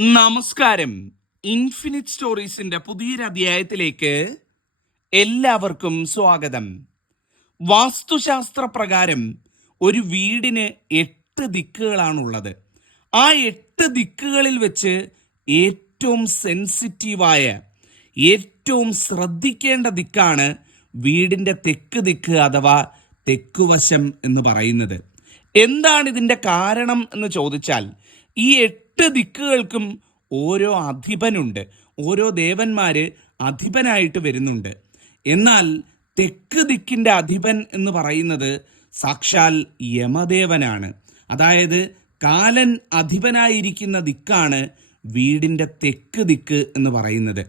നമസ്കാരം. ഇൻഫിനിറ്റ് സ്റ്റോറീസിന്റെ പുതിയൊരു അധ്യായത്തിലേക്ക് എല്ലാവർക്കും സ്വാഗതം. വാസ്തുശാസ്ത്ര പ്രകാരം ഒരു വീടിന് എട്ട് ദിക്കുകളാണുള്ളത്. ആ എട്ട് ദിക്കുകളിൽ വെച്ച് ഏറ്റവും സെൻസിറ്റീവായ ഏറ്റവും ശ്രദ്ധിക്കേണ്ട ദിക്കാണ് വീടിന്റെ തെക്ക് ദിക്ക് അഥവാ തെക്കുവശം എന്ന് പറയുന്നത്. എന്താണ് ഇതിന്റെ കാരണം എന്ന് ചോദിച്ചാൽ ഈ എട്ട് ദിക്കുകൾക്കും ഓരോ അധിപനുണ്ട്. ഓരോ ദേവന്മാര് അധിപനായിട്ട് വരുന്നുണ്ട്. എന്നാൽ തെക്ക് ദിക്കിന്റെ അധിപൻ എന്ന് പറയുന്നത് സാക്ഷാൽ യമദേവനാണ്. അതായത് കാലൻ അധിപനായിരിക്കുന്ന ദിക്കാണ് വീടിന്റെ തെക്ക് ദിക്ക് എന്ന് പറയുന്നത്.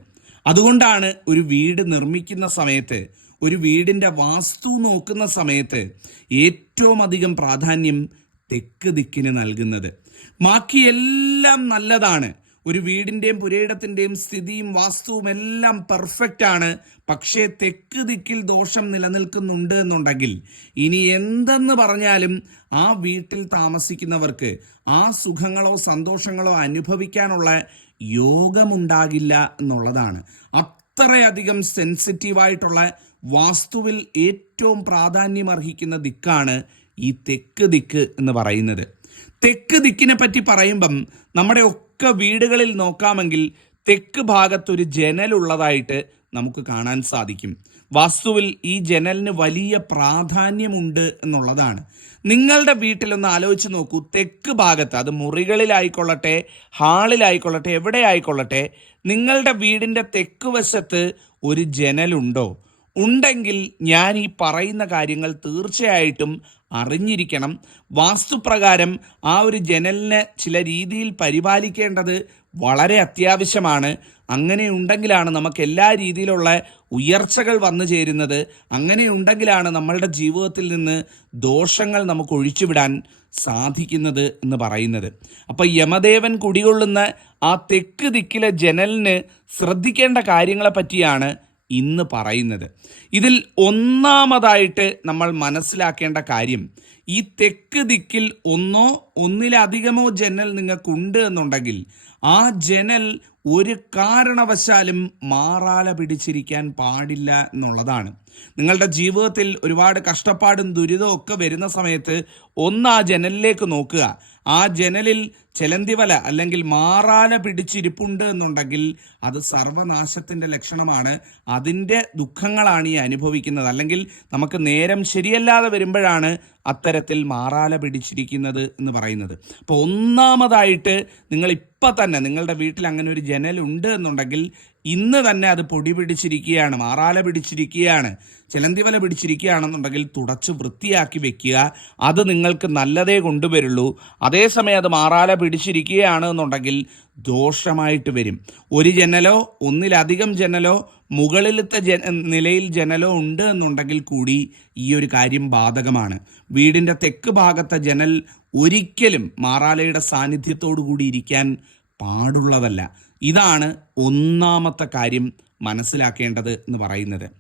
അതുകൊണ്ടാണ് ഒരു വീട് നിർമ്മിക്കുന്ന സമയത്ത് ഒരു വീടിന്റെ വാസ്തു നോക്കുന്ന സമയത്ത് ഏറ്റവും അധികം പ്രാധാന്യം തെക്ക് ദിക്കിന് നൽകുന്നത്. ബാക്കിയെല്ലാം നല്ലതാണ്. ഒരു വീടിന്റെയും പുരയിടത്തിന്റെയും സ്ഥിതിയും വാസ്തുവും എല്ലാം പെർഫെക്റ്റ് ആണ്. പക്ഷേ തെക്ക് ദിക്കിൽ ദോഷം നിലനിൽക്കുന്നുണ്ട് എന്നുണ്ടെങ്കിൽ ഇനി എന്തെന്ന് പറഞ്ഞാലും ആ വീട്ടിൽ താമസിക്കുന്നവർക്ക് ആ സുഖങ്ങളോ സന്തോഷങ്ങളോ അനുഭവിക്കാനുള്ള യോഗമുണ്ടാകില്ല എന്നുള്ളതാണ്. അത്രയധികം സെൻസിറ്റീവായിട്ടുള്ള വാസ്തുവിൽ ഏറ്റവും പ്രാധാന്യം അർഹിക്കുന്ന ദിക്കാണ് ഈ തെക്ക് ദിക്ക് എന്ന് പറയുന്നത്. തെക്ക് ദിക്കിനെ പറ്റി പറയുമ്പം നമ്മുടെ ഒക്കെ വീടുകളിൽ നോക്കാമെങ്കിൽ തെക്ക് ഭാഗത്തൊരു ജനലുള്ളതായിട്ട് നമുക്ക് കാണാൻ സാധിക്കും. വാസ്തുവിൽ ഈ ജനലിന് വലിയ പ്രാധാന്യമുണ്ട് എന്നുള്ളതാണ്. നിങ്ങളുടെ വീട്ടിലൊന്ന് ആലോചിച്ച് നോക്കൂ. തെക്ക് ഭാഗത്ത് അത് മുറികളിലായിക്കൊള്ളട്ടെ ഹാളിലായിക്കൊള്ളട്ടെ എവിടെ ആയിക്കൊള്ളട്ടെ നിങ്ങളുടെ വീടിന്റെ തെക്ക് വശത്ത് ഒരു ജനലുണ്ടോ? ഉണ്ടെങ്കിൽ ഞാൻ ഈ പറയുന്ന കാര്യങ്ങൾ തീർച്ചയായിട്ടും അറിഞ്ഞിരിക്കണം. വാസ്തുപ്രകാരം ആ ഒരു ജനലിനെ ചില രീതിയിൽ പരിപാലിക്കേണ്ടത് വളരെ അത്യാവശ്യമാണ്. അങ്ങനെ ഉണ്ടെങ്കിലാണ് നമുക്ക് എല്ലാ രീതിയിലുള്ള ഉയർച്ചകൾ വന്നു ചേരുന്നത്. അങ്ങനെ ഉണ്ടെങ്കിലാണ് നമ്മളുടെ ജീവിതത്തിൽ നിന്ന് ദോഷങ്ങൾ നമുക്ക് ഒഴിച്ചുവിടാൻ സാധിക്കുന്നത് എന്ന് പറയുന്നത്. അപ്പൊ യമദേവൻ കുടികൊള്ളുന്ന ആ തെക്ക് ദിക്കിലെ ജനലിന് ശ്രദ്ധിക്കേണ്ട കാര്യങ്ങളെ പറ്റിയാണ് ഇന്ന് പറയുന്നത്. ഇതിൽ ഒന്നാമതായിട്ട് നമ്മൾ മനസ്സിലാക്കേണ്ട കാര്യം ഈ തെക്ക് ദിക്കിൽ ഒന്നോ ഒന്നിലധികമോ ജനൽ നിങ്ങൾക്കുണ്ട് എന്നുണ്ടെങ്കിൽ ആ ജനൽ ഒരു കാരണവശാലും മാറാല പിടിച്ചിരിക്കാൻ പാടില്ല എന്നുള്ളതാണ്. നിങ്ങളുടെ ജീവിതത്തിൽ ഒരുപാട് കഷ്ടപ്പാടും ദുരിതവും ഒക്കെ വരുന്ന സമയത്ത് ഒന്ന് ആ ജനലിലേക്ക് നോക്കുക. ആ ജനലിൽ ചെലന്തിവല അല്ലെങ്കിൽ മാറാല പിടിച്ചിരിപ്പുണ്ട് എന്നുണ്ടെങ്കിൽ അത് സർവനാശത്തിന്റെ ലക്ഷണമാണ്. അതിന്റെ ദുഃഖങ്ങളാണ് ഈ അനുഭവിക്കുന്നത്. അല്ലെങ്കിൽ നമുക്ക് നേരം ശരിയല്ലാതെ വരുമ്പോഴാണ് അത്തരത്തിൽ മാറാല പിടിച്ചിരിക്കുന്നത് എന്ന് പറയുന്നത്. അപ്പോൾ ഒന്നാമതായിട്ട് നിങ്ങൾ ഇപ്പം തന്നെ നിങ്ങളുടെ വീട്ടിൽ അങ്ങനെ ഒരു ജനലുണ്ട് എന്നുണ്ടെങ്കിൽ ഇന്ന് തന്നെ അത് പൊടി പിടിച്ചിരിക്കുകയാണ് മാറാല പിടിച്ചിരിക്കുകയാണ് ചിലന്തിവല പിടിച്ചിരിക്കുകയാണെന്നുണ്ടെങ്കിൽ തുടച്ച് വൃത്തിയാക്കി വെക്കുക. അത് നിങ്ങൾക്ക് നല്ലതേ കൊണ്ടുവരുള്ളൂ. അതേസമയം അത് മാറാല പിടിച്ചിരിക്കുകയാണ് എന്നുണ്ടെങ്കിൽ ദോഷമായിട്ട് വരും. ഒരു ജനലോ ഒന്നിലധികം ജനലോ മുകളിലത്തെ ജ നിലയിൽ ജനലോ ഉണ്ട് എന്നുണ്ടെങ്കിൽ കൂടി ഈ ഒരു കാര്യം ബാധകമാണ്. വീടിന്റെ തെക്ക് ഭാഗത്തെ ജനൽ ഒരിക്കലും മാറാലയുടെ സാന്നിധ്യത്തോടു കൂടി ഇരിക്കാൻ പാടുള്ളതല്ല. ഇതാണ് ഒന്നാമത്തെ കാര്യം മനസ്സിലാക്കേണ്ടത് എന്ന് പറയുന്നത്.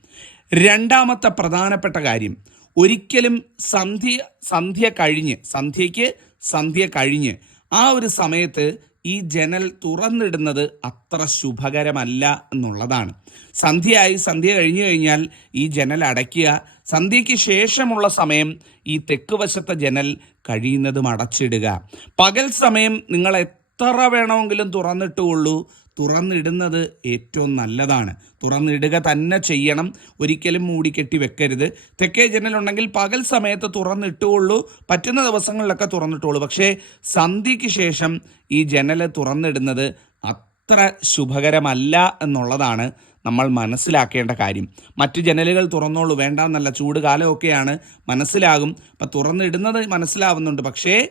രണ്ടാമത്തെ പ്രധാനപ്പെട്ട കാര്യം ഒരിക്കലും സന്ധ്യ സന്ധ്യ കഴിഞ്ഞ് സന്ധ്യയ്ക്ക് സന്ധ്യ കഴിഞ്ഞ് ആ ഒരു സമയത്ത് ഈ ജനൽ തുറന്നിടുന്നത് അത്ര ശുഭകരമല്ല എന്നുള്ളതാണ്. സന്ധ്യയായി സന്ധ്യ കഴിഞ്ഞു കഴിഞ്ഞാൽ ഈ ജനൽ അടയ്ക്കുക സന്ധ്യയ്ക്ക് ശേഷമുള്ള സമയം ഈ തെക്ക് വശത്തെ ജനൽ കഴിയുന്നതും അടച്ചിടുക. പകൽ സമയം നിങ്ങൾ എത്ര വേണമെങ്കിലും തുറന്നിട്ടുള്ളൂ. തുറന്നിടുന്നത് ഏറ്റവും നല്ലതാണ്. തുറന്നിടുക തന്നെ ചെയ്യണം. ഒരിക്കലും മൂടിക്കെട്ടി വെക്കരുത്. തെക്കേ ജനലുണ്ടെങ്കിൽ പകൽ സമയത്ത് തുറന്നിട്ടുള്ളൂ. പറ്റുന്ന ദിവസങ്ങളിലൊക്കെ തുറന്നിട്ടുള്ളൂ. പക്ഷേ സന്ധ്യയ്ക്ക് ശേഷം ഈ ജനൽ തുറന്നിടുന്നത് അത്ര ശുഭകരമല്ല എന്നുള്ളതാണ് നമ്മൾ മനസ്സിലാക്കേണ്ട കാര്യം. മറ്റു ജനലുകൾ തുറന്നോളൂ. വേണ്ട എന്നല്ല ചൂട് കാലമൊക്കെയാണ് മനസ്സിലാകും. അപ്പം തുറന്നിടുന്നത് മനസ്സിലാവുന്നുണ്ട്. പക്ഷേ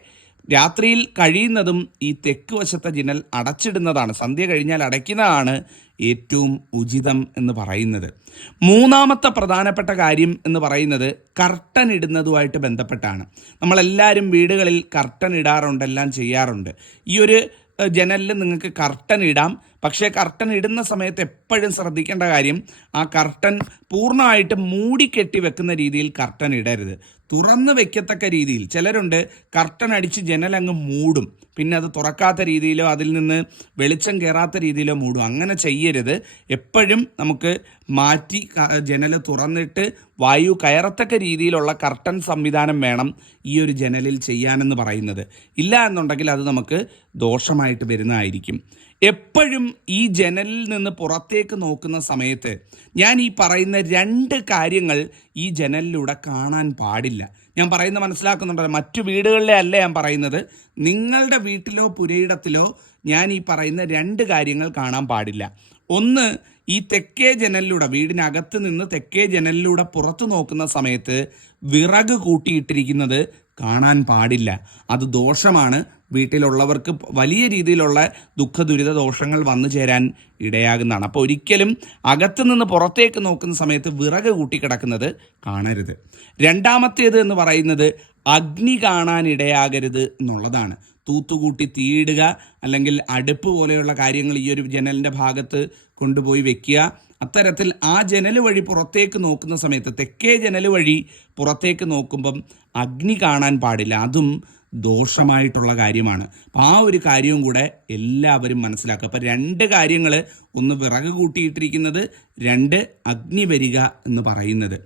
രാത്രിയിൽ കഴിയുന്നതും ഈ തെക്ക് വശത്തെ ജനൽ അടച്ചിടുന്നതാണ്. സന്ധ്യ കഴിഞ്ഞാൽ അടയ്ക്കുന്നതാണ് ഏറ്റവും ഉചിതം എന്ന് പറയുന്നത്. മൂന്നാമത്തെ പ്രധാനപ്പെട്ട കാര്യം എന്ന് പറയുന്നത് കർട്ടൻ ഇടുന്നതുമായിട്ട് ബന്ധപ്പെട്ടാണ്. നമ്മളെല്ലാവരും വീടുകളിൽ കർട്ടൻ ഇടാറുണ്ട് എല്ലാം ചെയ്യാറുണ്ട്. ഈ ഒരു ജനലിൽ നിങ്ങൾക്ക് കർട്ടൻ ഇടാം. പക്ഷേ കർട്ടൻ ഇടുന്ന സമയത്ത് എപ്പോഴും ശ്രദ്ധിക്കേണ്ട കാര്യം ആ കർട്ടൻ പൂർണമായിട്ട് മൂടിക്കെട്ടി വെക്കുന്ന രീതിയിൽ കർട്ടൻ ഇടരുത്. തുറന്ന് വെക്കത്തക്ക രീതിയിൽ. ചിലരുണ്ട് കർട്ടൻ അടിച്ച് ജനലങ്ങ് മൂടും. പിന്നെ അത് തുറക്കാത്ത രീതിയിലോ അതിൽ നിന്ന് വെളിച്ചം കയറാത്ത രീതിയിലോ മൂടും. അങ്ങനെ ചെയ്യരുത്. എപ്പോഴും നമുക്ക് മാറ്റി ജനൽ തുറന്നിട്ട് വായു കയറത്തക്ക രീതിയിലുള്ള കർട്ടൻ സംവിധാനം വേണം ഈ ഒരു ജനലിൽ ചെയ്യാനെന്ന് പറയുന്നത്. ഇല്ല എന്നുണ്ടെങ്കിൽ അത് നമുക്ക് ദോഷമായിട്ട് വരുന്നതായിരിക്കും. എപ്പോഴും ഈ ജനലിൽ നിന്ന് പുറത്തേക്ക് നോക്കുന്ന സമയത്ത് ഞാൻ ഈ പറയുന്ന രണ്ട് കാര്യങ്ങൾ ഈ ജനലിലൂടെ കാണാൻ പാടില്ല. ഞാൻ പറയുന്നത് മനസ്സിലാക്കുന്നുണ്ടല്ലോ. മറ്റു വീടുകളിലെ അല്ല ഞാൻ പറയുന്നത്. നിങ്ങളുടെ വീട്ടിലോ പുരയിടത്തിലോ ഞാൻ ഈ പറയുന്ന രണ്ട് കാര്യങ്ങൾ കാണാൻ പാടില്ല. ഒന്ന് ഈ തെക്കേ ജനലിലൂടെ വീടിനകത്ത് നിന്ന് തെക്കേ ജനലിലൂടെ പുറത്തു നോക്കുന്ന സമയത്ത് വിറക് കൂട്ടിയിട്ടിരിക്കുന്നത് കാണാൻ പാടില്ല. അത് ദോഷമാണ്. വീട്ടിലുള്ളവർക്ക് വലിയ രീതിയിലുള്ള ദുഃഖ ദുരിത ദോഷങ്ങൾ വന്നു ചേരാൻ ഇടയാകുന്നതാണ്. അപ്പോൾ ഒരിക്കലും അകത്തു നിന്ന് പുറത്തേക്ക് നോക്കുന്ന സമയത്ത് വിറക് കൂട്ടിക്കിടക്കുന്നത് കാണരുത്. രണ്ടാമത്തേത് എന്ന് പറയുന്നത് അഗ്നി കാണാൻ ഇടയാകരുത് എന്നുള്ളതാണ്. തൂത്തുകൂട്ടി തീയിടുക അല്ലെങ്കിൽ അടുപ്പ് പോലെയുള്ള കാര്യങ്ങൾ ഈ ഒരു ജനലിന്റെ ഭാഗത്ത് കൊണ്ടുപോയി വെക്കുക. അത്തരത്തിൽ ആ ജനൽ വഴി പുറത്തേക്ക് നോക്കുന്ന സമയത്ത് തെക്കേ ജനൽ വഴി പുറത്തേക്ക് നോക്കുമ്പം അഗ്നി കാണാൻ പാടില്ല. അതും ദോഷമായിട്ടുള്ള കാര്യമാണ്. അപ്പം ആ ഒരു കാര്യവും കൂടെ എല്ലാവരും മനസ്സിലാക്കുക. അപ്പം രണ്ട് കാര്യങ്ങൾ ഒന്ന് വിറക് കൂട്ടിയിട്ടിരിക്കുന്നത് രണ്ട് അഗ്നി വരിക എന്ന് പറയുന്നത്.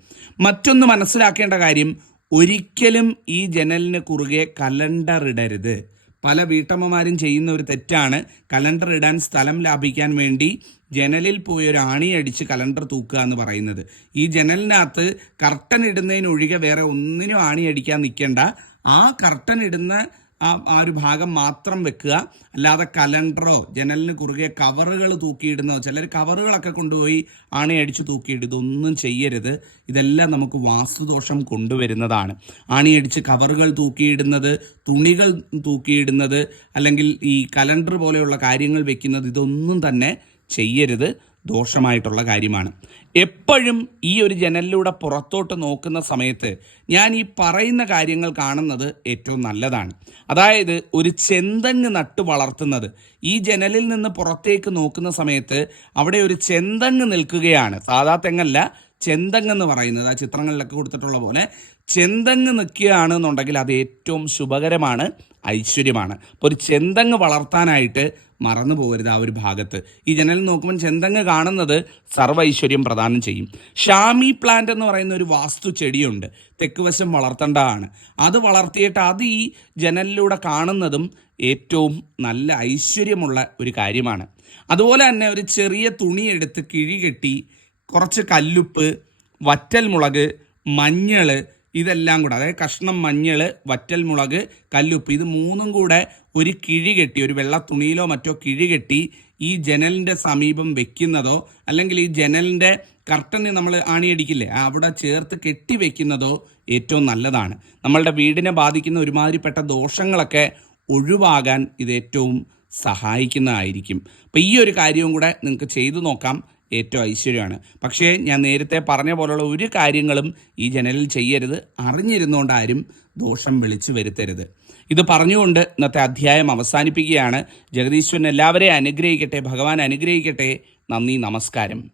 മറ്റൊന്ന് മനസ്സിലാക്കേണ്ട കാര്യം ഒരിക്കലും ഈ ജനലിന് കുറുകെ കലണ്ടർ ഇടരുത് പല വീട്ടമ്മമാരും ചെയ്യുന്ന ഒരു തെറ്റാണ്. കലണ്ടർ ഇടാൻ സ്ഥലം ലാഭിക്കാൻ വേണ്ടി ജനലിൽ പോയി ഒരു ആണി അടിച്ച് കലണ്ടർ തൂക്കുക എന്ന് പറയുന്നത്. ഈ ജനലിനകത്ത് കർട്ടൻ ഇടുന്നതിനൊഴികെ വേറെ ഒന്നിനും ആണി അടിക്കാൻ നിൽക്കേണ്ട. ആ കർട്ടൻ ഇടുന്ന ആ ആ ഒരു ഭാഗം മാത്രം വെക്കുക. അല്ലാതെ കലണ്ടറോ ജനലിന് കുറുകെ കവറുകൾ തൂക്കിയിടുന്നോ ചിലർ കവറുകളൊക്കെ കൊണ്ടുപോയി ആണി അടിച്ച് തൂക്കിയിടും. ഇതൊന്നും ചെയ്യരുത്. ഇതെല്ലാം നമുക്ക് വാസ്തുദോഷം കൊണ്ടുവരുന്നതാണ്. ആണിയടിച്ച് കവറുകൾ തൂക്കിയിടുന്നത് തുണികൾ തൂക്കിയിടുന്നത് അല്ലെങ്കിൽ ഈ കലണ്ടർ പോലെയുള്ള കാര്യങ്ങൾ വെക്കുന്നത് ഇതൊന്നും തന്നെ ചെയ്യരുത്. ദോഷമായിട്ടുള്ള കാര്യമാണ്. എപ്പോഴും ഈ ഒരു ജനലിലൂടെ പുറത്തോട്ട് നോക്കുന്ന സമയത്ത് ഞാൻ ഈ പറയുന്ന കാര്യങ്ങൾ കാണുന്നത് ഏറ്റവും നല്ലതാണ്. അതായത് ഒരു ചെന്തങ്ങ് നട്ട് വളർത്തുന്നത്. ഈ ജനലിൽ നിന്ന് പുറത്തേക്ക് നോക്കുന്ന സമയത്ത് അവിടെ ഒരു ചെന്തങ്ങ് നിൽക്കുകയാണ്. സാധാ തെങ്ങല്ല ചെന്തങ്ങ് എന്ന് പറയുന്നത്. ആ ചിത്രങ്ങളിലൊക്കെ കൊടുത്തിട്ടുള്ള പോലെ ചെന്തങ്ങ് നിൽക്കുകയാണെന്നുണ്ടെങ്കിൽ അത് ഏറ്റവും ശുഭകരമാണ്. ഐശ്വര്യമാണ്. അപ്പോൾ ഒരു ചെന്തങ്ങ് വളർത്താനായിട്ട് മറന്നു പോകരുത് ആ ഒരു ഭാഗത്ത്. ഈ ജനലിൽ നോക്കുമ്പോൾ ചെന്തങ്ങ് കാണുന്നത് സർവ ഐശ്വര്യം പ്രദാനം ചെയ്യും. ഷാമി പ്ലാന്റ് എന്ന് പറയുന്ന ഒരു വാസ്തു ചെടിയുണ്ട്. തെക്കുവശം വളർത്തേണ്ടതാണ്. അത് വളർത്തിയിട്ട് അത് ഈ ജനലിലൂടെ കാണുന്നതും ഏറ്റവും നല്ല ഐശ്വര്യമുള്ള ഒരു കാര്യമാണ്. അതുപോലെ തന്നെ ഒരു ചെറിയ തുണി എടുത്ത് കിഴി കെട്ടി കുറച്ച് കല്ലുപ്പ് വറ്റൽ മുളക് മഞ്ഞൾ ഇതെല്ലാം കൂടെ അതായത് കഷ്ണം മഞ്ഞൾ വറ്റൽ മുളക് കല്ലുപ്പ് ഇത് മൂന്നും കൂടെ ഒരു കിഴി കെട്ടി ഒരു വെള്ള തുണിയിലോ മറ്റോ കിഴി കെട്ടി ഈ ജനലിന്റെ സമീപം വെക്കുന്നതോ അല്ലെങ്കിൽ ഈ ജനലിന്റെ കർട്ടന് നമ്മൾ ആണിയടിക്കില്ലേ അവിടെ ചേർത്ത് കെട്ടി വെക്കുന്നതോ ഏറ്റവും നല്ലതാണ്. നമ്മളുടെ വീടിനെ ബാധിക്കുന്ന ഒരുമാതിരിപ്പെട്ട ദോഷങ്ങളൊക്കെ ഒഴിവാകാൻ ഇത് ഏറ്റവും സഹായിക്കുന്നതായിരിക്കും. അപ്പോൾ ഈ ഒരു കാര്യവും കൂടെ നിങ്ങൾക്ക് ചെയ്തു നോക്കാം. ഏറ്റവും ഐശ്വര്യമാണ്. പക്ഷേ ഞാൻ നേരത്തെ പറഞ്ഞ പോലുള്ള ഒരു കാര്യങ്ങളും ഈ ജനലിൽ ചെയ്യരുത്. അറിഞ്ഞിരുന്നുകൊണ്ട് ആരും ദോഷം വിളിച്ചു വരുത്തരുത്. ഇത് പറഞ്ഞുകൊണ്ട് ഇന്നത്തെ അധ്യായം അവസാനിപ്പിക്കുകയാണ്. ജഗദീശ്വരൻ എല്ലാവരെയും അനുഗ്രഹിക്കട്ടെ ഭഗവാൻ അനുഗ്രഹിക്കട്ടെ. നന്ദി നമസ്കാരം.